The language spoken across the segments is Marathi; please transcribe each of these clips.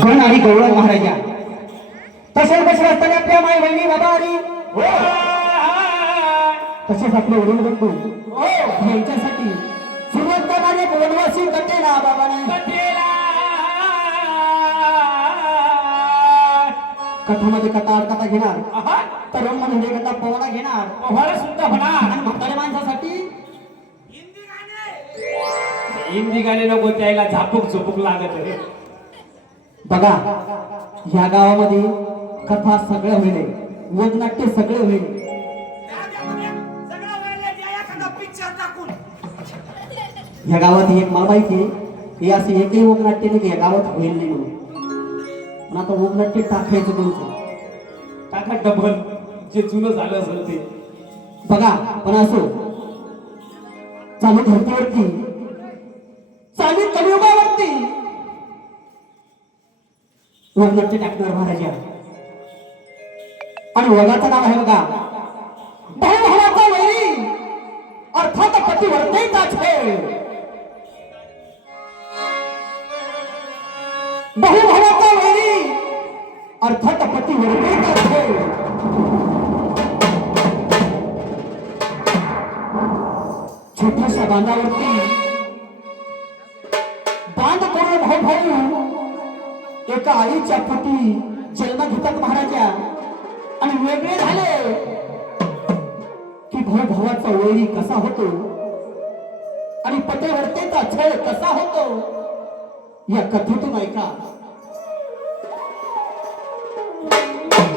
गण आणि गौरव महाराजा तसेच बसले असताना आपल्या माय बहिणी बाबा आणि तसेच आपले वडील बंधू यांच्यासाठी सुरुवात करणारे वनवासी कटेला बाबाने कथामध्ये कथा अडकथा घेणार तरुण म्हणजे कथा पोवाडा घेणार पोवाडा सुद्धा होणार आणि म्हाताऱ्या माणसासाठी हिंदी गाणे नको त्याला झापूक झोपूक लागत आहे. बघा या गावामध्ये कथा सगळं होईल वगनाट्य सगळे होईल या गावात एक मला माहिती आहे हे असे एकही वगनाट्य नाही या गावात होईल नाही म्हणून पण आता वगनाट्य टाकायचं कोणतं टाका डबल जे जुनं झालं असेल ते बघा पण असो चालू धर्तीवरती चालू कलियुगावरती वगनाट्य टाकणार महाराजा आणि वगाचं नाव आहे बघा भावाचा वैरी अर्थात पतिवर्तेचा छेड बहुभावाचा वैरी अर्थात पतिवर्तेचा छेड छोट्याशा बांधावरती बांध करून भाऊ भाऊ एका आईच्या पोटी जन्म घेतात महाराजा आणि वेगळे झाले की भाऊ भावाचा वैरी कसा होतो आणि पतिव्रतेचा छळ कसा होतो या कथेतून ऐका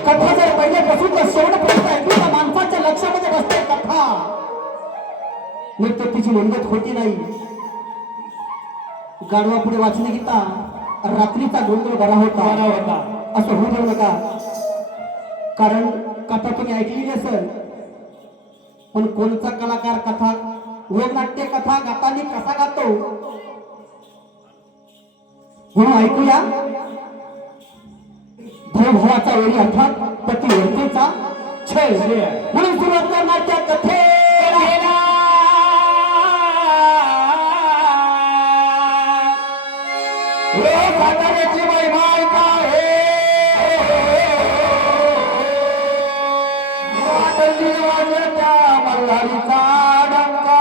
कथा जर पहिल्यापासून तर शेवटपर्यंत ऐकली तर माणसाच्या लक्षामध्ये बसते कथा नाही तर तिची मनगत होती नाही गाढवा पुढे वाचणे गीता रात्रीचा गोंधळ बरा होता असं होऊ देऊ नका कारण कथा तुम्ही ऐकली नसेल पण कोणता कलाकार कथा वगनाट्य कथा गातानी कसा गातो म्हणून ऐकूया भावाचा वैरी अर्थात पतिव्रतेचा छळ म्हणून सुरुवात करणार त्या कथेला साताऱ्याची महिमा ऐका त्या मल्हारीचा डंका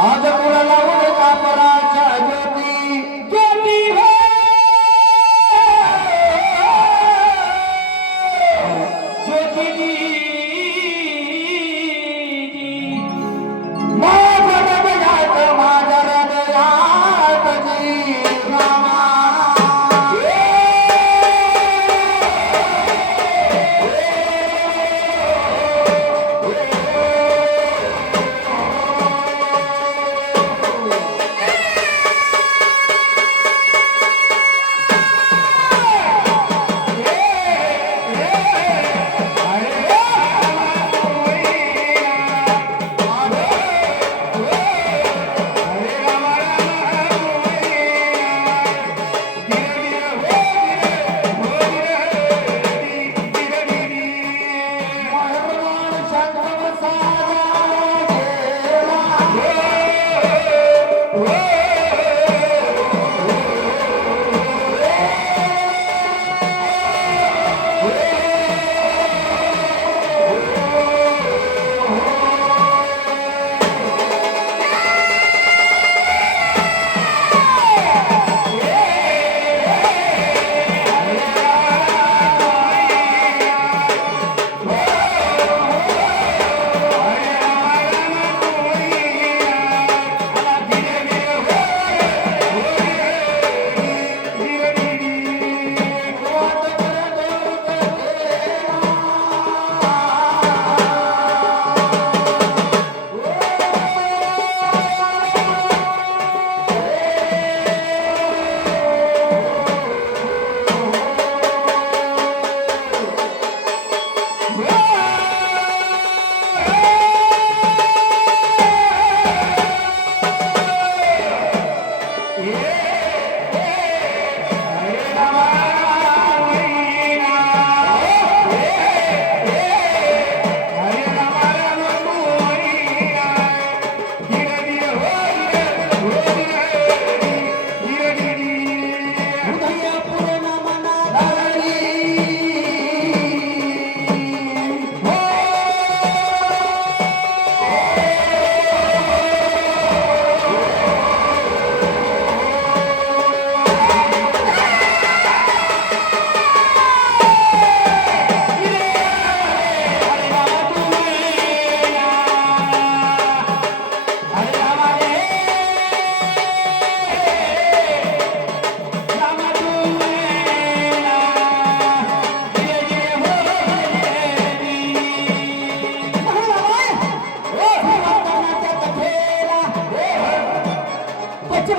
आज तुला लावून कापराच्या ज्योती ज्योती ज्योती माझ्या हृदयात माझ्या हृदयात रामा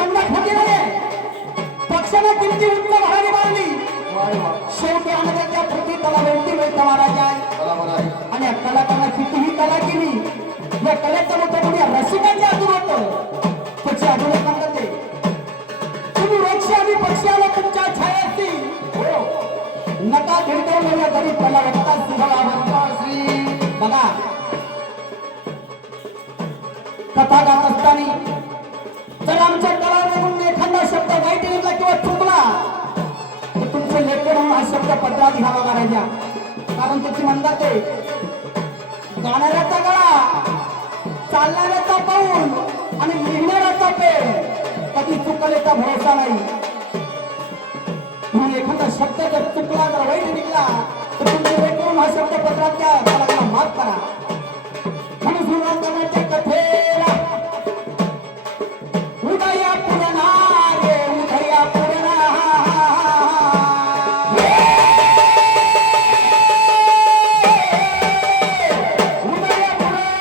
बंड फुटले पक्षाने किती उच्च भरारी मारली शेवटी अनगत्या पृथ्वी त्याला वेळती मिळतं महाराज आणि या कलाकारांना कितीही कला केली या कलेचं मोठं कोणी रसिकांचे आतून होतं त्याची अजून एक म्हणतात ते तुम्ही वृक्ष आणि पक्षी आला तुमच्या छायाची नका धिरकवून या गरीब कला श्री बघा कथा गात असताना जर आमच्या कलावरून एखादा शब्द वाईट निघाला किंवा चुकला तर तुमचे लेखन म्हणून हा शब्द पत्रात घ्यावा करायचा कारण त्याची म्हणतात ते गाणाऱ्याचा गळा चालणाऱ्याचा पाऊल आणि लिहिणाऱ्याचा पेन कधी चुकलेचा भरोसा नाही म्हणून एखादा शब्द जर चुकला जर वाईट निघला तर तुमचे लेखन हा शब्द पत्रात द्या मला माफ करा म्हणून सुरुवात करण्याच्या कथेला उदया पुरणा रे उदया पुरणा उदया पुरणा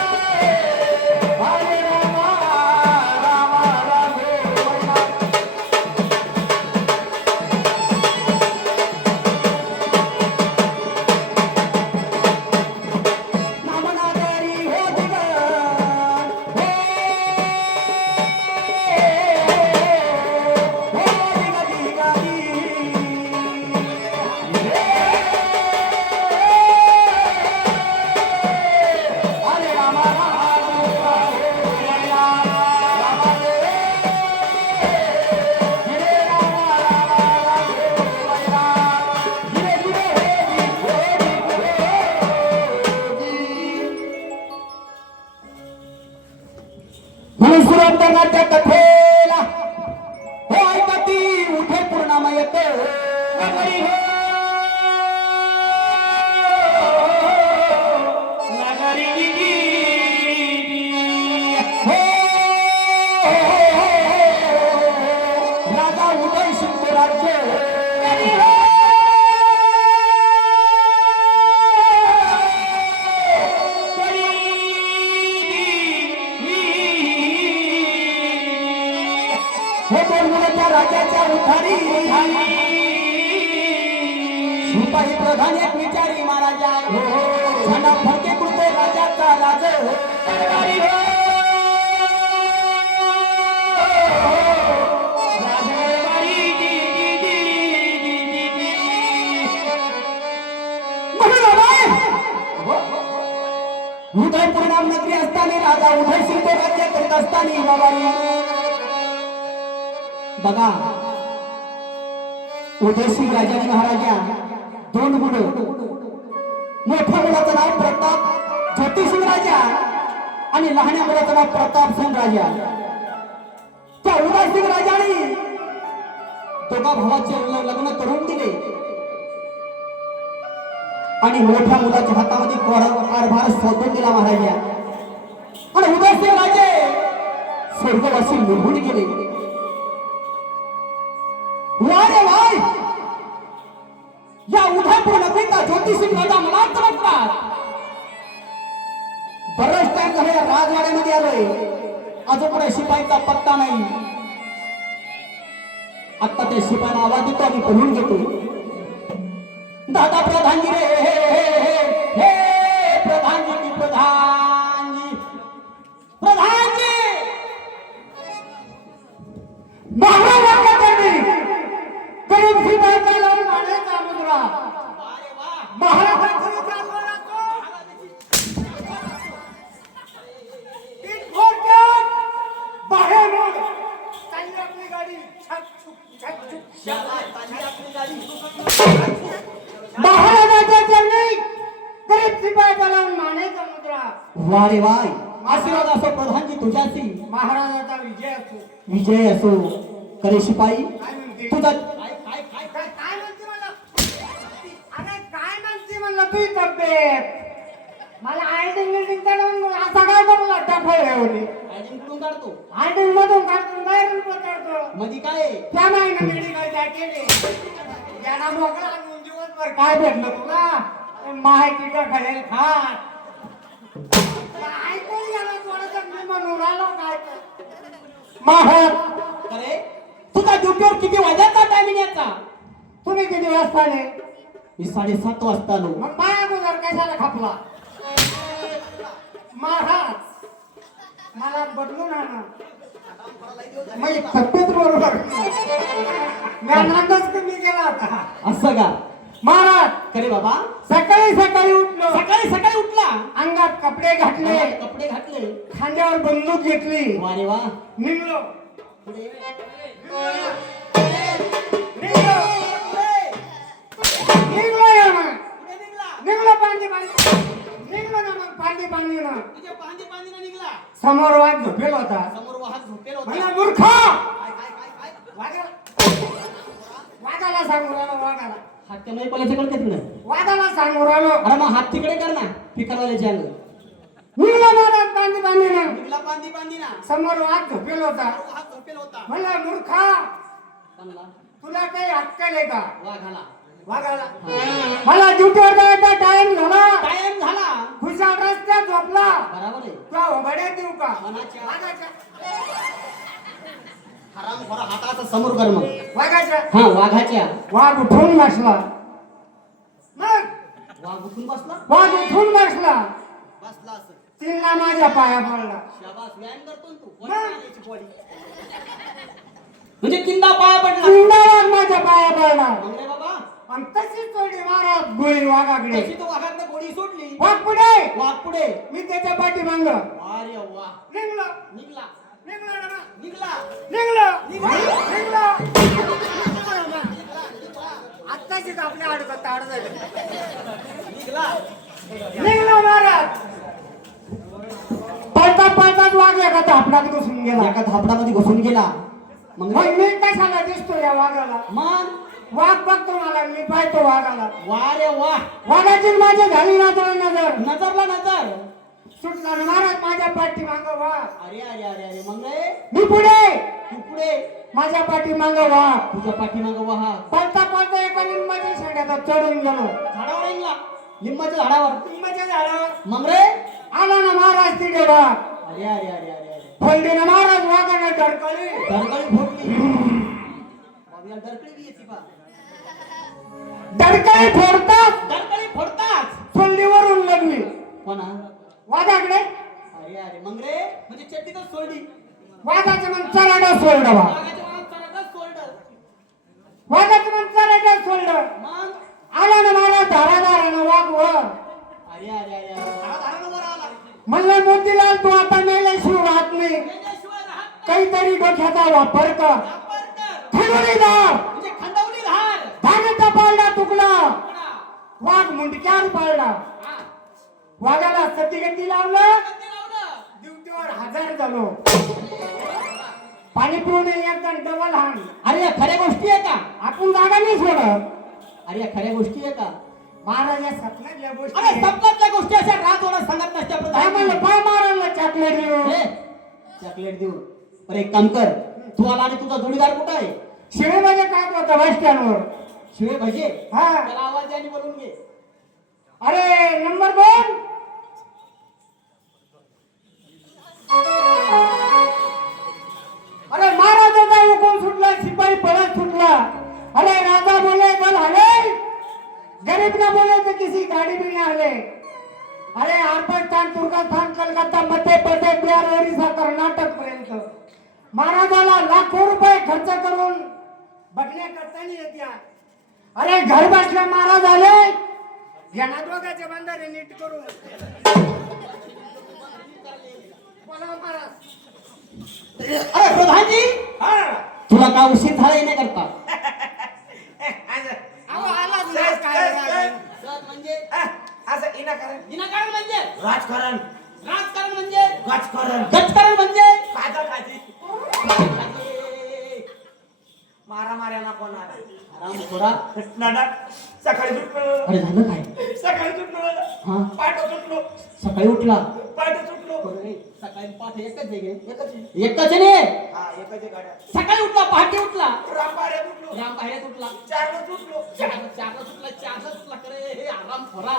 हरे रामा रामा रामे नामनागरी हो दिवा म्हणून सुरुवात करणार त्या कथेला हो ऐका ती उठे पूर्णामा येते नगरी हो राजा उदय सिंह राज्य हे बोलमुलाच्या राजाच्या उठारी शिपाई प्रधान एक विचारी महाराजा झाला फडके कुडते राजाचा राज उदयपूर नाम नगरी असताना राजा उदय सिंह राज्य करीत असताना बाबारी बघा उदयसिंह राजाने महाराजा दोन मुलं मोठ्या मुलाचं नाव प्रताप ज्योतिसिंह राजा आणि लहान्या मुलाचं नाव प्रताप सिंह राजा त्या उदयसिंह राजाने दोघा भावाचे लग्न करून दिले आणि मोठ्या मुलाच्या हातामध्ये कारभार सोडून दिला महाराजा आणि उदयसिंह राजे स्वर्गवासी निघून गेले वारे वाय या उदयपूर नगरीचा ज्योतिषिंग राजा मला चमत्कार बरेच टाइम झाले या राजवाड्यामध्ये आलोय अजून शिपाईचा पत्ता नाही आता त्या शिपाईला आवाज देतो आणि बोलून घेतो दादा प्रधानजी रे हे प्रधानजी की प्रधानजी प्रधानजी महाराजांना त्यांनी गरीब शिपाईचा लावून आणायचा मुद्रा महाराजांकडे चालवला तो तीन फोडक्यात बाहेर रोड चालली आपली गाडी महाराजांच्या चरणी गरीब शिपाईचा लावून आणायचा मुद्रा वारे वाय आशीर्वाद असो प्रधानजी तुझ्याशी महाराजाचा विजय असो करे शिपाई तुझा काय म्हणते मला अरे काय म्हणते म्हणलं तुझी तब्येत मला आयडिंग बिल्डिंग काढून असा काय करू लागता फळे होती आयडिंग कुठून काढतो आयडिंग मधून काढतो बाहेरून पकडतो मध्ये काय त्या नाही ना मेडिकल केले ज्यांना मोकळा घेऊन दिवसभर काय भेटलं तुला माहिती का खायला खात ऐकून गेला थोडंसं मी म्हणून आलो काय महाराज अरे तुझा ड्युटीवर किती वाजायचा टायमिंग याचा? तुम्ही किती वाजता आले? मी 7:30 वाजता आलो. मग माया अगोदर कशाला खपला? महाराज मला बदलून आणा. माझी तब्येत बरोबर मी नांदच कमी केला होता. असं का? महाराज करे बाबा सकाळी सकाळी उठलो, सकाळी सकाळी उठला, अंगात कपडे घातले, कपडे घातले, खांद्यावर बंदूक घेतली, वा रे वा. निघलो. निघलो या मग. निघलो पांडी पांडी निघलो ना मग पांडी पांडी ना. समोर वाघ झोपेल होता. समोर वाहत झोपेल म्हणला होता. मूर्खा काय? वाघाला सांगू राहिलो वाघाला. हात नाही पलायचं कळत तिकडे. वाघाला सांगू राहिलो. अरे मग हात तिकडे कर ना, फिकरवाल्याचे अंग. निघलो महाराज पांडी पांडी ना. निघला पांदी ना. समोर वाघ झोपेल होता. वाहत झोपेल होता. म्हणला मूर्खा चांगला. तुला काही अक्कल आहे का? वाघाला. वाघाला मला ड्युटीवर जायचा टाइम झाला. टाइम झाला. खुशाल रस्त्यात झोपला. बरोबर आहे. तुला उघड्या देऊ का? कोणाच्या? वाघाच्या. हराम खोरा हाताचा समोर कर मग. वाघाच्या. हा वाघाच्या. वाघ उठून बसला. मग वाघ उठून बसला. वाघ उठून बसला. बसला असं. तिला माझ्या पाया पडला. शाबास, व्यायाम करतो ना तू. मग? पाण्याची बॉडी. म्हणजे किंदा पाया पडला. तिला वाघ माझ्या पाया पडला. मग रे बाबा आणि तशीच सोडली महाराज गोळी वाघाकडे. तशी तो वाघाकडे गोडी सोडली. वाघ पुढे, वाघ पुढे. मी त्याच्या पाठीमांग. अरे वा. निघलो. निघला. निघलो ना. निघला. निघलो. निघलो. आत्ताशीच आपल्या अडकत अडचण. निघला. निघलो महाराज. पळताच वाघ एका धापडात घुसून गेला. एका धापडामध्ये घुसून गेला. मग मग रे? मी कशाला दिसतो या वाघाला? मग वाघ बघतो मला, मी पाहतो वाघाला. वा रे वा. वाघाची माझी झाली नजर. नजरला नजर. सुटला ना महाराज माझ्या पाठीमांग वाघ. अरे अरे अरे अरे. मग रे? मी पुढे, तू पुढे. माझ्या पाठीमांग वाघ. तुझ्या पाठीमागं वाहा. पळता एका लिंबाच्या शेंड्यात चढून गेलो. झाडावर येईला. लिंबाच्या झाडावर. लिंबाच्या झाडावर मग रे? आला ना महाराज तिथे वाघ. अरे अरे अरे अरे अरे. फोडली ना महाराज वाघाने धडकली. दरकळी फोडली. बाबा दरकळी बी येते का? धडकली फोडताच दरकळी फोडताच. फोडलीवरून लागली कोणा? वाघाकडे. अरे अरे. मग रे? म्हणजे चड्डीतच सोडली. वाघाचं मन चराडा सोडलं बा. वाघाच्या मनात चढतच सोडलं. वाघाचं मन चराडा सोडलं. मग? आला ना महाराज धाराधारानं वाघ वर. अरे अरे अरे अरे. धाराधारानं वर आला. म्हणलं मोतीलाल तू आता मेल्याशिवाय राहत नाही. मेल्याशिवाय राहत नाही. काहीतरी डोक्याचा वापर कर. वापर कर. खडोली धार. म्हणजे खंडवली धार. धान्याचा पाळला तुकडा. तुकडा. वाघ मुंडक्यावर पाळला. हा. वाघाला सतीगती लावलं. गती लावलं. ड्युटीवर हजर झालो. पाणी पिऊन एकदम डबल हाण. अरे या खऱ्या गोष्टी आहे का? आपण जागा नाही सोडत. अरे या खऱ्या गोष्टी आहे का? महाराज या सपनातल्या गोष्टी अरे आहेत. सपनातल्या गोष्टी अशा रात होणार सांगत नसते आपण. काय म्हणलं पा महाराजला चॉकलेट देऊ. हे, चॉकलेट देऊ. बरं एक काम कर. तू आला आणि तुझा जोडीदार कुठं आहे? शिळे माझ्या काय होतं बस स्टँडवर. शिवे भजे. हा. त्याला आवाज द्या आणि बोलून घे. अरे नंबर 2. अरे महाराजाचा हुकूम सुटला, शिपाई पळत सुटला. अरे राजा बोले कल हले, गरीब ना बोले तो किसी गाड़ी भी ना हले. अरे आरपस्थान, तुर्कस्थान, कलकत्ता, मध्य प्रदेश, बिहार, ओरिसा, कर्नाटक पर्यंत महाराजाला लाखो रुपये खर्च करून बघण्याकरता नाही येत्या. अरे घर बसल्या महाराज आले. यांना दोघांचे बंधारे नीट करून बोला महाराज. अरे प्रधानजी, तुला का उशीर झाला नाही करता? अहो आला दिवस काय राग. सर म्हणजे असं इनाकारण विनाकारण म्हणजे राजकारण, राजकारण म्हणजे राजकारण, गजकारण म्हणजे काजल काजी मारामाऱ्या ना कोणाला. आराम थोडा. नाना सकाळी सुटलो. अरे झालं काय? सकाळी सुटलो. हा. पाठ सुटलो. सकाळी उठला. पाठ सुटलो. अरे, सकाळी पाठ एकच आहे गे? एकच आहे ने? हा एकच गाड्या. सकाळी उठला, पहाटे उठला. रामबाऱ्यात उठलो. राम बाहेर उठला. चारला सुटलो. चारला सुटला, चारला सुटला. करे हे आराम थोडा.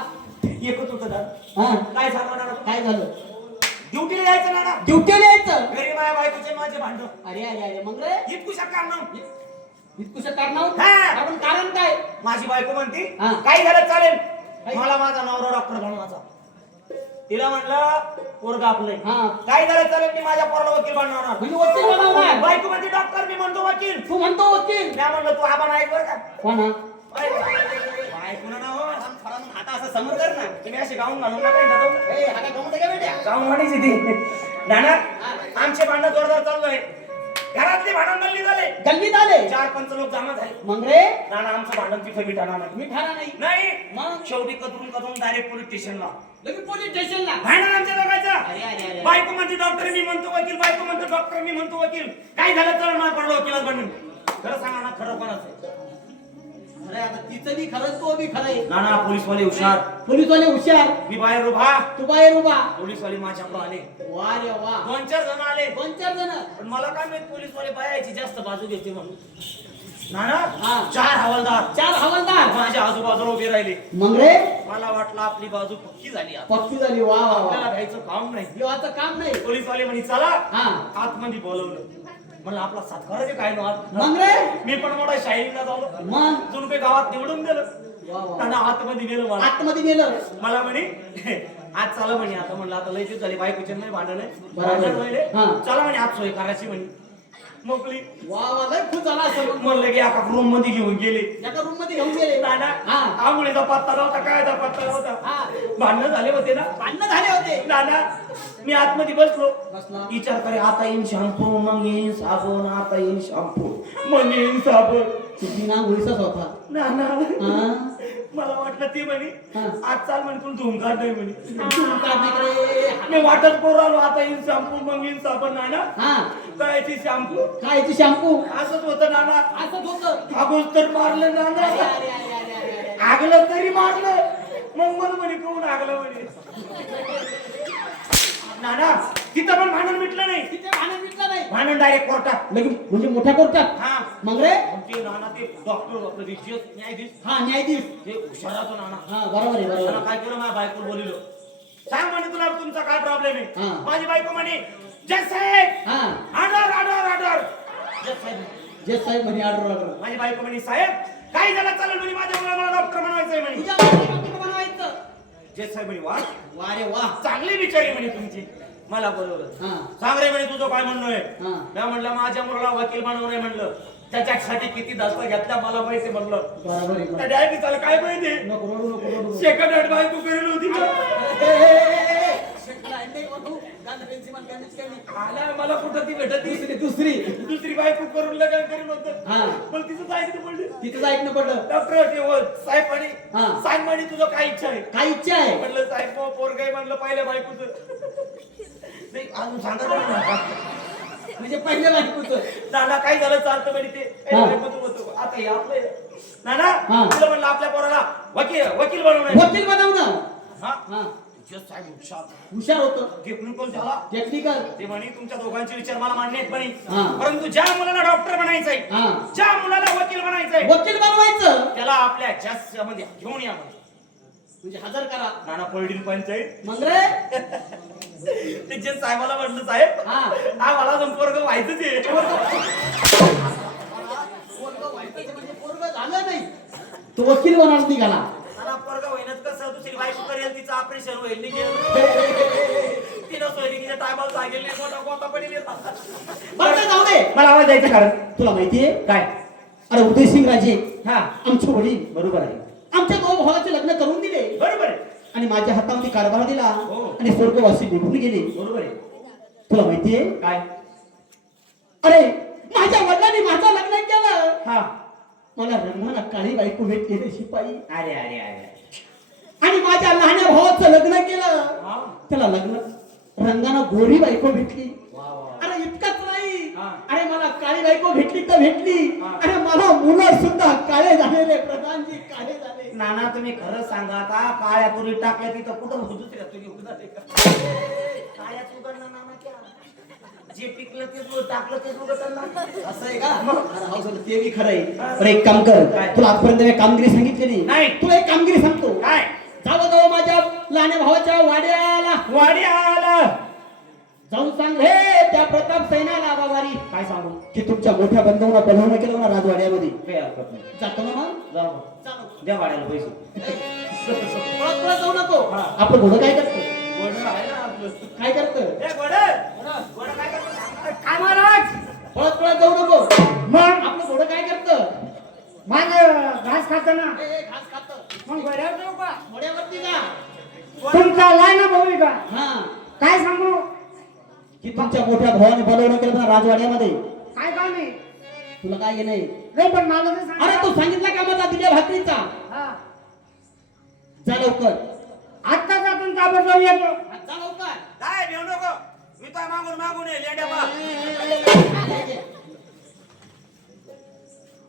एकच उठत हा. काय सांगणार. काय झालं? ड्युटीला यायचं ना ड्युटीला यायचं. घरी माझ्या बायकोचे माझे भांडण अरे अरे अरे मग रे इतकुशा कारण इतकुशं कारणावून हा. आपण कारण काय? माझी बायको म्हणती हा. काही झालं चालेल काही- मला माझा नवरा डॉक्टर बनवायचा. तिला म्हणलं पोरगा आपलंय हा. काही झालं चालेल मी माझ्या पोराला वकील बनवणार. म्हणजे वकील बनवणार. बायको म्हणते डॉक्टर मी म्हणतो वकील. तू म्हणतो वकील. मी म्हणलं तू आबा नाही बरं का कोणा? बायको ना हो आता असं समोर कर ना तुम्ही असे गाऊन घालून नका गाऊन म्हणायची ती नाना आमचे भांडण जोरदार चाललोय घरातले भांडण गल्ली झाले गल्लीत आले. 4-5 लोक जमा झाले. मग रे नाना आमचं भांडण तिथे मिठाना नाही मी ठाणा नाही. नाही मग शेवटी कदरून डायरेक्ट पोलीस स्टेशनला लगेच पोलीस स्टेशनला. भांडण आमच्या अरे, दोघांचं. अरे, अरे. बायको म्हणते डॉक्टर मी म्हणतो वकील बायको म्हणतो डॉक्टर मी म्हणतो वकील काय झालं तर नाही पडलो वकिलात बनून खरं सांगा ना खरं कोणाचं अरे आता तिचं बी खरं तो बी खरंय. नाना पोलीसवाले हुशार पोलीसवाले हुशार. मी बाहेर उभा तू बाहेर उभा. पोलीसवाले माझ्याकडे आले वा रे वा. 2-4 जण आले 2-4 जण. पण मला काय माहित पोलीसवाले बायाची जास्त बाजू घेते म्हणून नाना हा. 4 हवालदार 4 हवालदार. माझ्या आजूबाजूला उभे राहिले मग रे मला वाटलं आपली बाजू पक्की झाली आता. पक्की झाली. वा वा आपल्याला वा. घ्यायचं काम नाही देवाचं काम नाही. पोलीसवाले म्हणे चला हा. आतमध्ये बोलवलं म्हणलं आपला सातकाराचे काय नाव मग रे मी पण मोठा शाहीला झालो मग अजून काही गावात निवडून दिलं वा वा. त्यांना आतमध्ये गेलं मला आतमध्ये गेलं. मला म्हणे आज चला म्हणे आता म्हणलं आता लय दिवस झाले बायकोचे नाही भांडण आहे. बरोबर. भांडण व्हायले. हा. चला म्हणे आज सोय करायची म्हणे मोकळी वा वा लय खुश झाला असेल. म्हणलं की एका रूम मध्ये घेऊन गेले एका रूम मध्ये घेऊन गेले. नाना हा. आंघोळीचा पत्ता नव्हता कायचा पत्ता नव्हता हा. भांडणं झाले होते ना भांडणं झाले होते. नाना मी आतमध्ये बसलो बसला. विचार करे आता येईन शॅम्पू मग येईन साबण आता येईन शॅम्पू मग येईन साबण तुझी ना गुळीचाच होता. नाना हा. मला वाटलं ती म्हणे हा. आज चाल म्हणे तुला धुमकार नाही म्हणे तू काय नाही करे. मी वाटत पोर आलो आता येईन शॅम्पू मग येईन साबण नाना हा. कायची शॅम्पू खायची शॅम्पू असंच होतं नाना असंच होतं. आगोच तर मारलं नाना अरे, अरे, अरे, अरे, अरे, अरे. आगलं तरी मारलं मग मला म्हणे कोण आगलं म्हणे नाना तिथं पण भांडण मिटलं नाही तिथे भांडण मिटलं नाही. भांडण डायरेक्ट कोर्टात लगेच म्हणजे मोठ्या कोर्टात. हा मग रे ते नाना ते डॉक्टर आपलं रिजियस न्यायाधीश हा न्यायाधीश. ते हुशार होतो नाना हा बरोबर आहे बरोबर त्याला आहे. काय केलं माझ्या बायको बोलिलो सांग म्हणे तुला तुमचा काय प्रॉब्लेम आहे हा. माझी बायको म्हणे जज साहेब हा ऑर्डर ऑर्डर ऑर्डर जज साहेब जज साहेब म्हणे ऑर्डर ऑर्डर. माझी बायको म्हणे साहेब काय झालं चालेल म्हणे माझ्या मुलाला डॉक्टर बनवायचंय म्हणे तुझ्या मुलाला डॉक्टर बनवायचं. जज साहेब म्हणे वा वा रे वा. चांगली विचारी म्हणे तुमची मला बोलवलं हा सांग रे म्हणे तुझं काय म्हणणं आहे हा. मी म्हणलं माझ्या मुलाला वकील बनवणं आहे म्हणलं त्याच्यासाठी किती दस्ता घेतल्या मला माहिती म्हणलं बरोबर आहे त्या बरोबर. डायबिटीसला काय माहिती नको रडू नको रडू नको. सेकंड हँड बायको करेल होती का? शेकला आहे नाही म्हणू. गाणं पेन्सिल मला गाणंच काही नाही. आला मला कुठं ती भेटत दुसरी दुसरी दुसरी बायको करून लग्न करेल होतं हा. पण तिचं ऐकलं पडलं तिथं ऐकणं पडलं. डॉक्टर साहेब म्हणे हा. सांग म्हणे तुझं काय इच्छा आहे काय इच्छा आहे. म्हणलं साहेब पोरग आहे म्हणलं पहिल्या बायकोचं नाही अजून सांगत नाही. म्हणजे पहिल्या बायकोचं. नाना काय झालं चालतं म्हणे ते हा. बायकोचं होतं. आता हे आपलं आहे. नाना हा. तुला म्हणलं आपल्या पोराला वकील वकील बनवणार वकील बनवणं. हा हा जज साहेब हुशार हुशार होतं. टेक्निकल झाला टेक्निकल. ते म्हणे तुमच्या दोघांचे विचार मला मान्य आहेत म्हणे हा. परंतु ज्या मुलाला डॉक्टर बनायचंय हा. ज्या मुलाला वकील बनायचंय वकील बनवायचं त्याला आपल्या जज मध्ये घेऊन या म्हणे. म्हणजे हजर करा. नाना पडील पंचायत मग रे ते जज साहेबाला म्हटलं साहेब हा. मला संपर्क व्हायचंच आहे पोरगं व्हायचं म्हणजे पोरगं झालं नाही. तो वकील बनायला निघाला. मला पोरगा होईनच कसं दुसरी बायको करेल तिचं ऑपरेशन होईल निघेल तिनं सोयरीच्या टायमाला जागेल नाही मोठा गोता पडेल बरं ते जाऊ दे. मला आवाज द्यायचं कारण तुला माहितीये काय अरे उदयसिंग राजे हा आमचे वडील बरोबर आहे आमच्या दोन भावाचे लग्न करून दिले बरोबर आहे आणि माझ्या हातामध्ये कारभार दिला हो. आणि स्वर्गवासी निघून गेले. बरोबर आहे तुला माहितीये काय अरे माझ्या वडिलांनी माझं लग्न केलं. हा मला रंगाला काळी बायको भेटली रे शिपाई. अरे अरे अरे आणि माझ्या लहान्या भावाचं लग्न केलं. हा. त्याला लग्न रंगानं गोरी बायको भेटली. वा, वा. अरे इतकंच नाही हा. अरे मला काळी बायको भेटली तर भेटली. हा. अरे मला मुलं सुद्धा काळे झालेले प्रधानजी काळे झाले. नाना तुम्ही खरं सांगा आता काळ्या तुरी टाकल्या तिथं कुठं दुसऱ्या तुरी उगत काळ्याच उघडणार नाना क्या जे पिकलं तेच टाकलं तेच उगत असं आहे का? अरे हो सर, ते बी खरं आहे. बरं एक काम कर काय? तुला आजपर्यंत मी कामगिरी सांगितली नाही. तुला एक कामगिरी सांगतो. काय जाऊ जाऊ माझ्या लहान्या भावाच्या वाड्याला वाडी आला जाऊन सांग हे त्या प्रताप सैनाला बाबारी काय सांगू की तुमच्या मोठ्या बंधूंना बोलवणं केलं ना राजवाड्यामध्ये. काही हरकत नाही. जातो ना मग. जाऊ मग. चालू. द्या भाड्याला पैसे. पळत पळत जाऊ नको. हा. आपलं घोडं काय करतं? घोडं आहे ना आपलं. काय करतं? ए, घोडं! घोडं काय करतं? काय महाराज पळत पळत जाऊ नको. मग आपलं घोडं काय करतं? माझं घास खातं ना घास खातं. मग घोड्यावर जाऊ का घोड्यावरती जा. तुमचा लाय ना भाऊ का हा काय सांगू की तुमच्या मोठ्या भावाने बोलवणं केलं ना राजवाड्यामध्ये. काय काम आहे तुला काय घेणे? नाही पण मला ते सांग अरे तू सांगितला का माझा दिल्या भाकरीचा. हा जा लवकर. आत्ताच आपण ताबडतोब येतो जा लवकर. काय भेऊ नको. मी तर मागून ये लेड्या बा.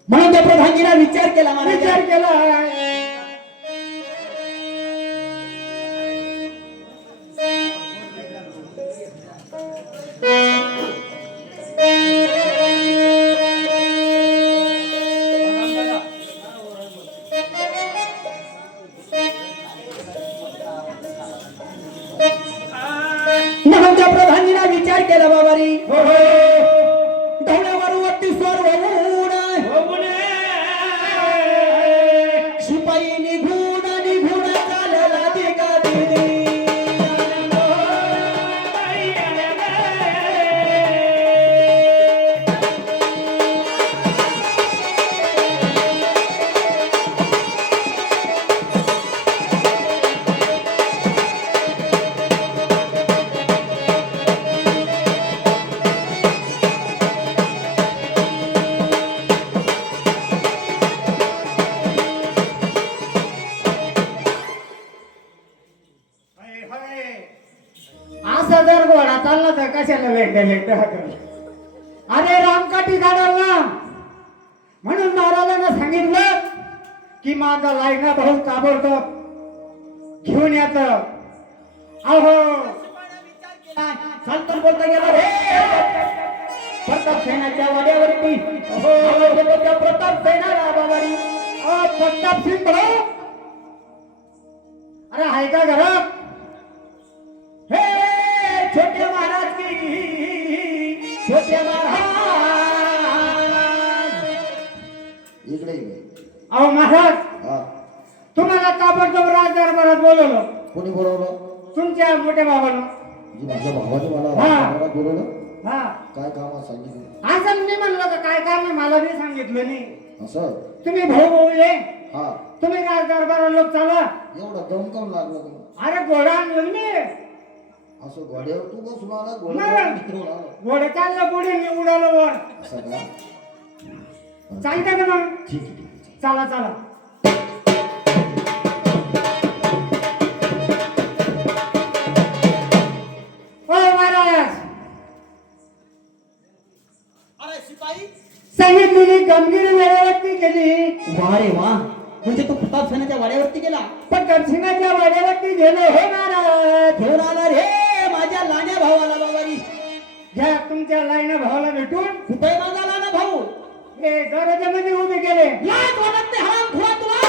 म्हणून त्या प्रधानजीला विचार केला विचार महाराज. केला म्हणून त्या प्रधानजीला विचार केला बाबारी. ढवळ्यावर वरती स्वर होऊन शिपाई निघून निघून चालला दिगा दिदी. असा जर घोडा चालला तर कशाला लेट अरे रामकाठी काढायला म्हणून महाराजांना सांगितलं की माझा लायना भाऊ ताबडतोब घेऊन येत. अहो चालताना बोलता गेला रे प्रताप सेनाच्या वाड्यावरती. त्या प्रताप सेनाला बाबारी. प्रताप सिंग भाऊ अरे आहे का घरात हे छोटे महाराज की छोटे महाराज. इकडे अहो महाराज हा तुम्हाला ताबडतोब राज दरबारात बोलवलं कोणी बोलवलं? तुमच्या मोठ्या बाबानं. म्हणजे माझ्या भावाने मला हा. राजकारणात बोलवलं. हा काय काम आहे सांगितलं? असं मी म्हणलं तर काय काम आहे मला बी सांगितलं नाही. असं तुम्ही भाऊ बोलले हा तुम्ही राज दरबारात लोक चाला. एवढा दम काऊन लागला तुला? अरे घोडा आणलं मी असं घोड्यावर तू बसून आला मग. घोड्यावर आला घोडं चाललं पुढे मी उडालो वर. असं का? चालतंय का मग ठीक आहे, ठीक आहे. चला चला ओ महाराज अरे शिपाई. सांगितलेली गंभीर वेळेवरती केली वा रे वा. म्हणजे तू प्रताप सेनाच्या वाड्यावरती गेला. पण दर्शनाच्या वाड्यावरती गेलो हे महाराज. घेऊन आला रे माझ्या लाण्या भावाला बाबारी. घ्या तुमच्या लाईना भावाला भेटून कुठे माझा लाना भाऊ? हे दरवाजामध्ये उभे केले. लाज वाटत नाही हराम खुळा तुला?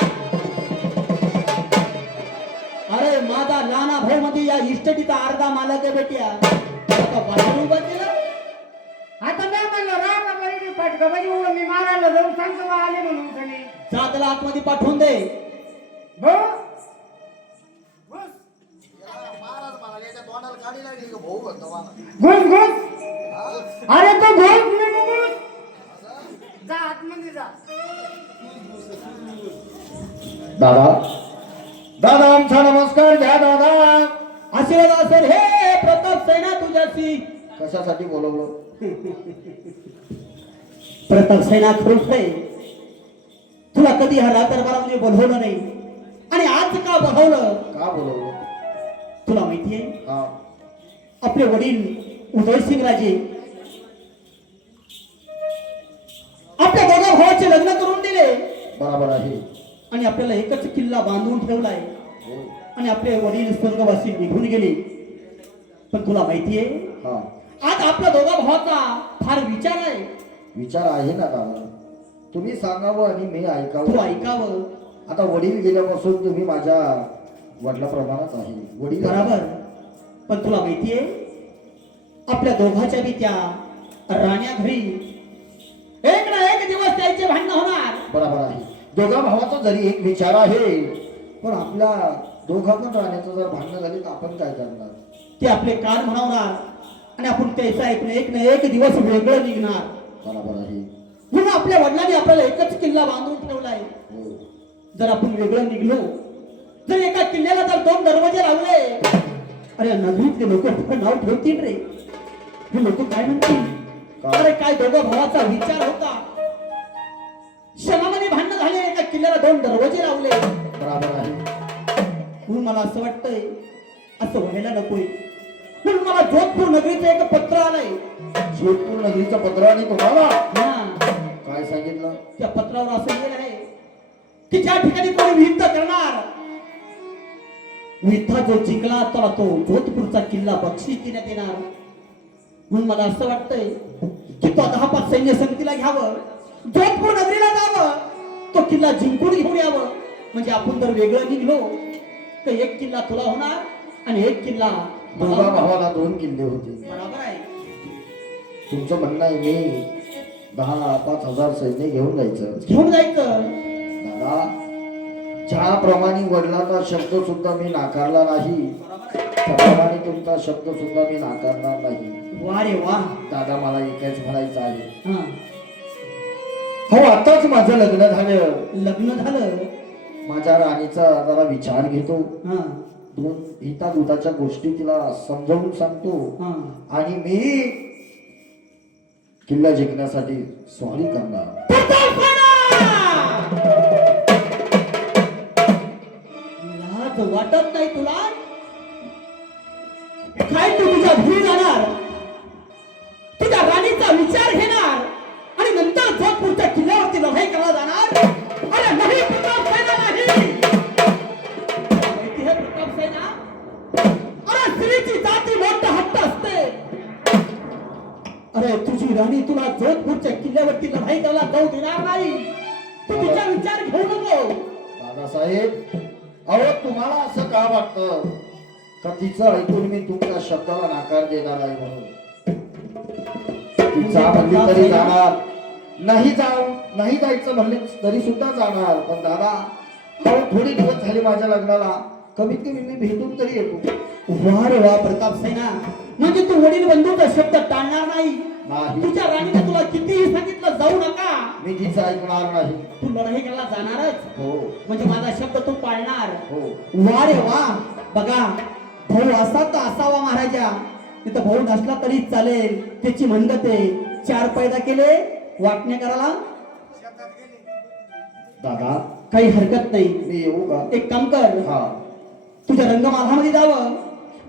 अरे माझा लाना भाऊ मध्ये या इस्टेटीचा अर्धा मालक आहे बेट्या. आता बाहेर उभा केला. आता मी म्हणलं राम बाई फटका बाई मी मारायला जाऊन सांगतो बा आले म्हणून सगळे जा त्याला आतमध्ये पाठवून दे. भाऊ महाराज म्हणाले, याच्या तोंडाला काडी लागली का भाऊ म्हणतो मला. घुस घुस अरे तो घुस मी घुस जा आतमध्ये जा. दादा दादा आमचा नमस्कार घ्या दादा. आशीर्वाद असेल हे प्रताप सेना तुझ्याशी. कशासाठी बोलवलं? प्रताप सेना खरोच रे तुला कधी हा दरबारामध्ये बोलवलं नाही आणि आज का बोलवलं? का बोलवलं? तुला माहितीये हा आपले वडील उदयसिंग राजे आपल्या दोघा भावाचे लग्न करून दिले बरोबर आहे. आणि आपल्याला एकच किल्ला बांधून ठेवलाय हो. आणि आपले वडील स्वर्गवासी निघून गेले. पण तुला माहितीये हा आज आपल्या दोघा भावाचा फार विचार आहे. विचार आहे ना दादा. तुम्ही सांगावं आणि मी तू ऐकावं. ऐकावं. आता वडील गेल्यापासून तुम्ही माझ्या वडिलाप्रमाणेच आहे. वडील बरोबर. पण तुला माहितीये आपल्या दोघाच्या बी त्या राण्या घरी एक ना एक दिवस त्याचे भांडण होणार. बरोबर आहे. दोघा भावाचा जरी एक विचार आहे, पण आपल्या दोघा पण राहण्याचं जर भांडण झाली तर आपण काय करणार? ते आपले कान म्हणवणार आणि आपण त्याचा एक ना एक दिवस वेगळं निघणार. बरोबर आहे. म्हणून आपल्या वडिलांनी आपल्याला एकच किल्ला बांधून ठेवलाय. हो. जर आपण वेगळं निघलो, जर एका किल्ल्याला जर 2 दरवाजे लावले, अरे नगरीतले लोक नाव ठेवतील रे. हे लोक काय म्हणतील? अरे काय दोघं भावाचा विचार होता. क्षणामध्ये भांडण झाले, एका किल्ल्याला 2 दरवाजे लावले. बरोबर आहे. म्हणून मला असं वाटतंय असं व्हायला नकोय. म्हणून मला जोधपूर नगरीचं एक पत्र आलंय. जोधपूर नगरीचं पत्र आणि तुम्हाला हा, काय सांगितलं? त्या पत्रावर असं लिहिलं आहे की ज्या ठिकाणी कोणी युद्ध करणार, युद्ध जो जिंकला त्याला तो जोधपूरचा किल्ला बक्षीस देण्यात येणार. म्हणून मला असं वाटतंय की तो 10-5 सैन्य संगतीला घ्यावं, जोधपूर नगरीला जावं, तो किल्ला जिंकून घेऊन यावं. म्हणजे आपण जर वेगळं निघलो तर एक किल्ला तुला होणार आणि एक किल्ला मला दोघा होणार. भावाला 2 किल्ले होते. बरोबर आहे. तुमचं म्हणणं आहे मी 10-5 हजार सैन्य घेऊन जायचं. घेऊन जायचं. दादा, ज्याप्रमाणे वडिलांचा शब्द सुद्धा मी नाकारला नाही, त्याप्रमाणे तुमचा शब्द सुद्धा मी नाकारणार नाही. वा रे वा. दादा, मला एकच म्हणायचं आहे. हा, हो, आताच माझं लग्न झालं. लग्न झालं. माझ्या राणीचा जरा विचार घेतो. हा, 2 हितागुताच्या गोष्टी तिला समजावून सांगतो हा. आणि मी किल्ला जिंकण्यासाठी स्वारी करणार. लाज वाटत नाही तुला? काय तू तुझ्या घरी जाणार, तुझ्या राणीचा विचार घेणार आणि नंतर जोधपूरच्या किल्ल्यावरती लढाई करायला जाणार? अरे नाही प्रताप सेना, नाही. माहिती आहे प्रताप सेना? अरे स्त्रीची जाती मोठा हट्ट असते. अरे तुझी राणी तुला जोधपूरच्या किल्ल्यावरती लढाई करायला जाऊ देणार नाही. तू तिचा विचार घेऊ नको. दादासाहेब, अहो तुम्हाला असं का वाटतं का तिचं ऐकून मी तुमच्या शब्दाला नकार देणार आहे म्हणून? तिचा म्हणली तरी जाणार, नाही जायचं म्हणले तरी सुद्धा जाणार. पण दादा, अहो थोडे दिवस झाले माझ्या लग्नाला, कमीत कमी मी भेटून तरी येतो. वा रे वा प्रताप सेना, म्हणजे तू वडील बंधूचा शब्द टाळणार नाही. नाही, तुझ्या राणीने तुला कितीही सांगितलं जाऊ नका, मी तिचं ऐकणार नाही. तू लढाई करायला जाणारच. हो म्हणजे माझा शब्द तू पाळणार. हो. वा रे वा. बघा, भाऊ असा तर असावा महाराजा, नाही तर भाऊ नसला तरी चालेल. त्याची म्हणत आहे 4 पैदा केले वाटण्या करायला दादा, काही हरकत नाही. मी येऊ का? एक काम कर, हा. तुझ्या रंगमालामध्ये जावं,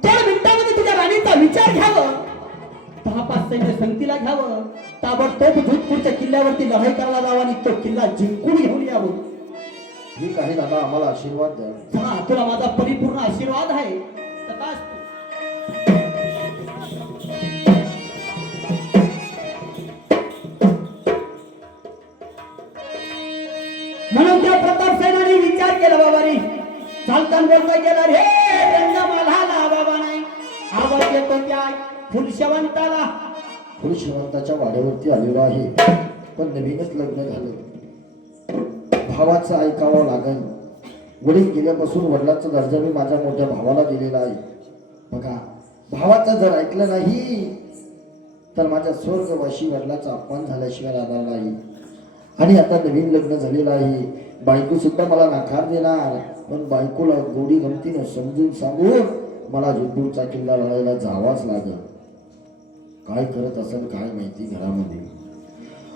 3 मिनिटांमध्ये तुझ्या राणीचा विचार घ्यावं, 10-5 सैन्य संगतीला घ्यावं, ताबडतोब जोधपूरच्या किल्ल्यावरती लढाई करायला जावं आणि तो किल्ला जिंकून घेऊन यावं. ठीक आहे दादा, आम्हाला आशीर्वाद द्या. हा, तुला माझा परिपूर्ण आशीर्वाद आहे. तथास्तु. म्हणून त्या प्रताप सेनाने विचार केला बाबारी. चालताना बोलता गेला रे रंगमाला बाबा नाही, आवाज येतो त्या फुलशवंताला. फुलशवंताच्या वाड्यावरती आलेलो आहे, पण नवीनच लग्न झालं. भावाचं ऐकावं लागेल. वडील गेल्यापासून वडिलांचा दर्जा मी माझ्या मोठ्या भावाला दिलेला आहे. बघा, भावाचं जर ऐकलं नाही तर माझ्या स्वर्गवासी वडिलाचा अपमान झाल्याशिवाय राहणार नाही. आणि आता नवीन लग्न झालेलं आहे, बायको सुद्धा मला नकार देणार, पण बायकोला गोडी गमतीनं समजून सांगून मला जोधपूरचा किल्ला लढायला जावाच लागेल. काय करत असेल काय माहिती घरामध्ये.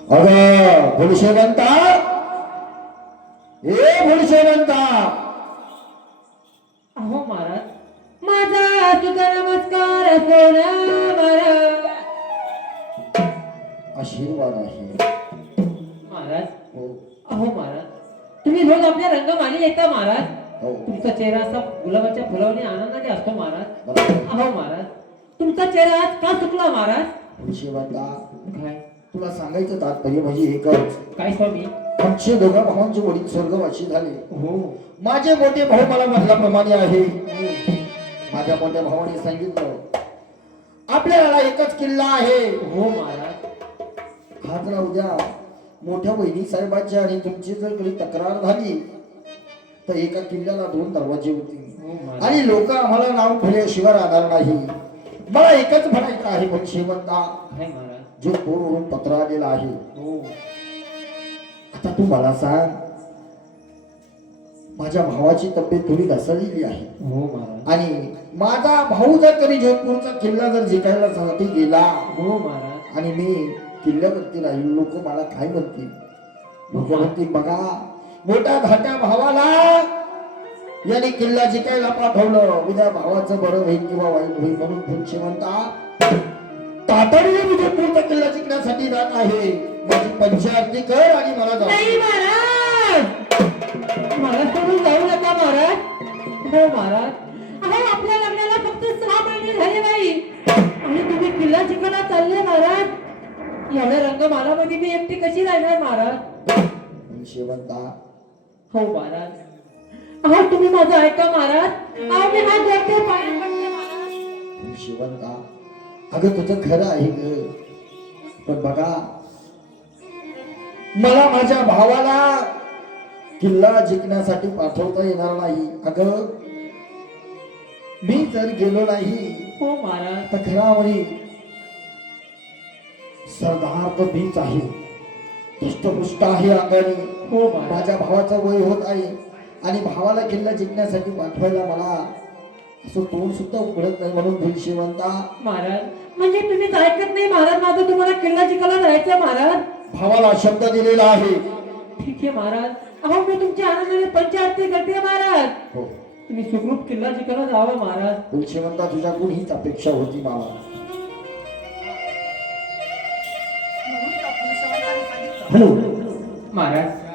अगं भुलशेवंता, ए भुलशेवंता. अहो महाराज, माझा तुझा नमस्कार असो ना महाराज. आशीर्वाद आहे. महाराज, हो अहो महाराज, तुम्ही रोज आपल्या रंगमाली येता महाराज. हो. तुमचा चेहरा असा गुलाबाच्या फुलावणी आनंदाने असतो महाराज. बरोबर. अहो महाराज, तुमचा चेहरा आज का सुकला महाराज? भुलशेवंता, काय तुला सांगायचं तात्पर्य म्हणजे एकच. काय स्वामी? आमचे दोघा भावांचे वडील स्वर्गवासी झाले. हो माझे मोठे भाऊ मला म्हटल्याप्रमाणे आहे. माझ्या मोठ्या भावाने सांगितलं, आपल्याला एकच किल्ला आहे. हो महाराज. आज ना उद्या मोठ्या वहिनी साहेबांची आणि तुमची जर कधी तक्रार झाली तर एका किल्ल्याला 2 दरवाजे होतील हो महाराज. आणि लोक आम्हाला नाव ठेवल्याशिवाय राहणार नाही. मला एकच म्हणायचं आहे पण श्रीमंता, काय महाराज. जो कोरवरून पत्र आलेला आहे, हो आता तू मला सांग, माझ्या भावाची तब्येत थोडी ढसळलेली आहे हो महाराज. आणि माझा भाऊ जर कधी जोधपूरचा किल्ला जर जिंकायला साठी गेला हो महाराज. आणि मी किल्ल्यावरती राहील, लोक मला काय म्हणतील? लोक म्हणतील बघा मोठ्या धाट्या भावाला याने किल्ला जिंकायला पाठवलं, उद्या भावाचं बरं होईल किंवा वाईट होईल म्हणून पुढचे म्हणता तातडीने जोधपूरचा किल्ला जिंकण्यासाठी जात आहे. माझी पंचारती कर आणि मला जाऊ नाही महाराज, मला सोडून जाऊ नका महाराज. हो महाराज, अहो आपल्या लग्नाला फक्त 6 महिने झाले बाई आणि तुम्ही किल्ला जिंकायला चालले महाराज. एवढ्या रंगमालामध्ये मी एकटी कशी राहणार महाराज? शेवंता, हो महाराज. अहो तुम्ही माझं ऐका महाराज. अहो मी हात जोडते, पाया पडते महाराज. शेवंता, अगं तुझं खरं आहे ग, पण बघा मला माझ्या भावाला किल्ला जिंकण्यासाठी पाठवता येणार नाही. अगं मी जर गेलो नाही हो महाराज. तर घरामध्ये सरदार तर मीच आहे, दष्टपुष्ट आहे अंगाने. हो महाराज. माझ्या भावाचं वय होत आहे आणि भावाला किल्ला जिंकण्यासाठी पाठवायला मला असं तोंड सुद्धा उघडत नाही. म्हणून भीलशेवंता, महाराज म्हणजे तुम्हीच ऐकत नाही महाराज. माझं तुम्हाला किल्ला जिंकायला जायचं महाराज. भावाला शब्द दिलेला आहे. ठीक आहे महाराज. अहो मी तुमच्या आनंदाने पंचारती करते महाराज. हो तुम्ही सुखरूप किल्ला जिंकायला जावं महाराज. भीलशेवंता, तुझ्याकडून हीच अपेक्षा होती मला. हॅलो महाराज.